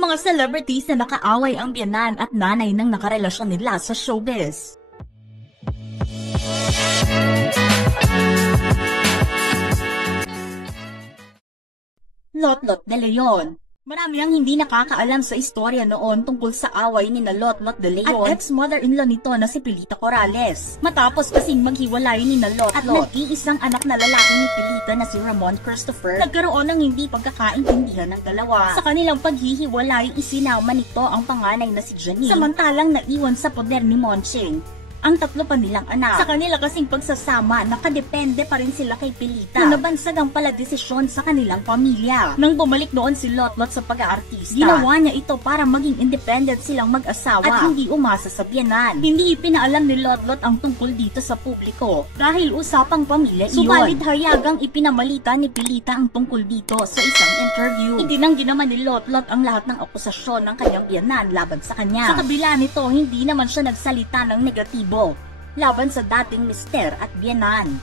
Mga celebrities na nakaaway ang biyenan at nanay ng nakarelasyon nila sa showbiz. Lotlot de Leon. Marami ang hindi nakakaalam sa istorya noon tungkol sa away ni na Lotlot de Leon at ex-mother-in-law nito na si Pilita Corrales. Matapos kasing maghiwalay ni na Lotlot at nag-iisang anak na lalaki ni Pilita na si Ramon Christopher, nagkaroon ng hindi pagkakaintindihan ng dalawa. Sa kanilang paghihiwalay, isinama nito ang panganay na si Janine, samantalang naiwan sa poder ni Monching ang tatlo pa nilang anak. Sa kanila kasing pagsasama, nakadepende pa rin sila kay Pilita na nabansag ang paladesisyon sa kanilang pamilya. Nang bumalik noon si Lotlot sa pag-aartista, ginawa niya ito para maging independent silang mag-asawa at hindi umasa sa biyenan. Hindi ipinaalam ni Lotlot ang tungkol dito sa publiko dahil usapang pamilya iyon. Subalit hayagang ipinamalita ni Pilita ang tungkol dito sa isang interview. Itinanggi naman ni Lotlot ang lahat ng akusasyon ng kanyang biyenan laban sa kanya. Sa kabila nito, hindi naman siya nagsalita ng negatibo laban sa dating mister at biyenan.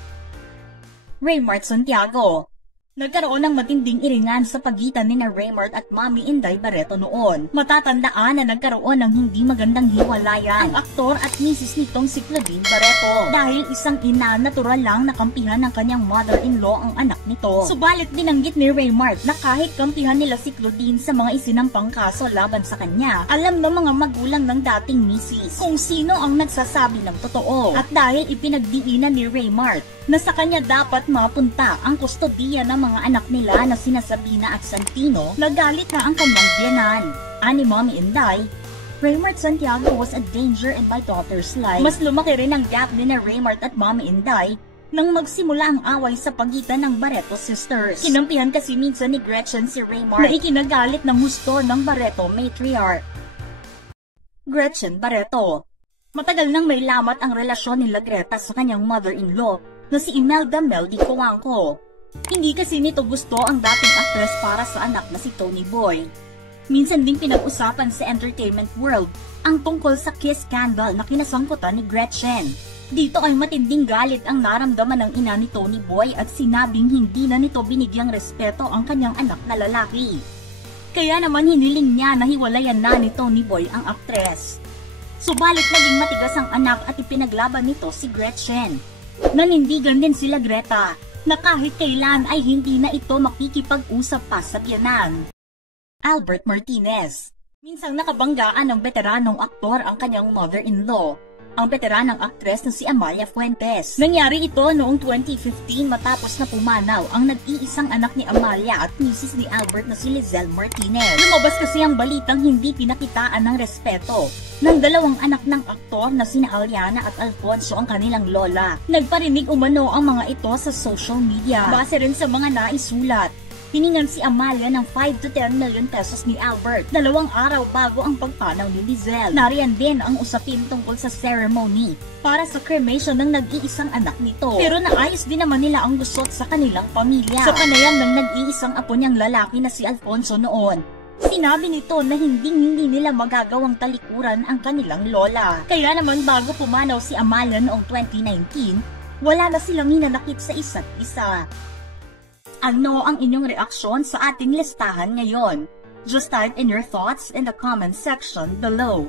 Raymart Santiago. Nagkaroon ng matinding iringan sa pagitan ni na Raymart at Mami Inday Barreto noon. Matatandaan na nagkaroon ng hindi magandang hiwalayan ang aktor at misis nitong si Claudine Barreto. Dahil isang ina, natural lang nakampihan ng kanyang mother-in-law ang anak nito. Subalit dinanggit ni Raymart na kahit kampihan nila si Claudine sa mga isinampang kaso laban sa kanya, alam ng mga magulang ng dating misis kung sino ang nagsasabi ng totoo. At dahil ipinagdiinan ni Raymart na sa kanya dapat mapunta ang kustodiya ng mga anak nila na sina Sabina at Santino, nagalit na ang kanyang biyenan. Ani Mami Inday, Raymart Santiago was a danger in my daughter's life. Mas lumaki rin ang gap ni na Raymart at Mami Inday nang magsimula ang away sa pagitan ng Barreto sisters. Kinampihan kasi minsan ni Gretchen si Raymart na ikinagalit ng husto ng Barreto matriarch. Gretchen Barreto. Matagal nang may lamat ang relasyon nila Greta sa kanyang mother-in-law na si Imelda Meldy Coangco. Hindi kasi nito gusto ang dating actress para sa anak na si Tony Boy. Minsan ding pinag-usapan sa entertainment world ang tungkol sa kiss scandal na kinasangkutan ni Gretchen. Dito ay matinding galit ang naramdaman ng ina ni Tony Boy at sinabing hindi na nito binigyang respeto ang kanyang anak na lalaki. Kaya naman hiniling niya na hiwalayan na ni Tony Boy ang aktres. Subalit naging matigas ang anak at ipinaglaban nito si Gretchen. Nanindigan din sila Greta na kahit kailan ay hindi na ito makikipag-usap pa sa biyenan. Albert Martinez. Minsang nakabanggaan ng veteranong aktor ang kanyang mother-in-law, ang veteranang aktres na si Amalia Fuentes. Nangyari ito noong 2015 matapos na pumanaw ang nag-iisang anak ni Amalia at misis ni Albert na si Lizelle Martinez. Lumabas kasi ang balitang hindi pinakitaan ng respeto ng dalawang anak ng aktor na sina Aliana at Alfonso ang kanilang lola. Nagparinig umano ang mga ito sa social media. Base rin sa mga naisulat, hiningan si Amalia ng 5 to 10 million pesos ni Albert 2 araw bago ang pagpanaw ni Lizelle. Nariyan din ang usapin tungkol sa ceremony para sa cremation ng nag-iisang anak nito. Pero naayos din naman nila ang gusot sa kanilang pamilya. Sa panayam ng nag-iisang apo niyang lalaki na si Alfonso noon, sinabi nito na hindi nila magagawang talikuran ang kanilang lola. Kaya naman bago pumanaw si Amalia noong 2019, wala na silang hinanakit sa isa't isa. Ano ang inyong reaksyon sa ating listahan ngayon? Just type in your thoughts in the comment section below.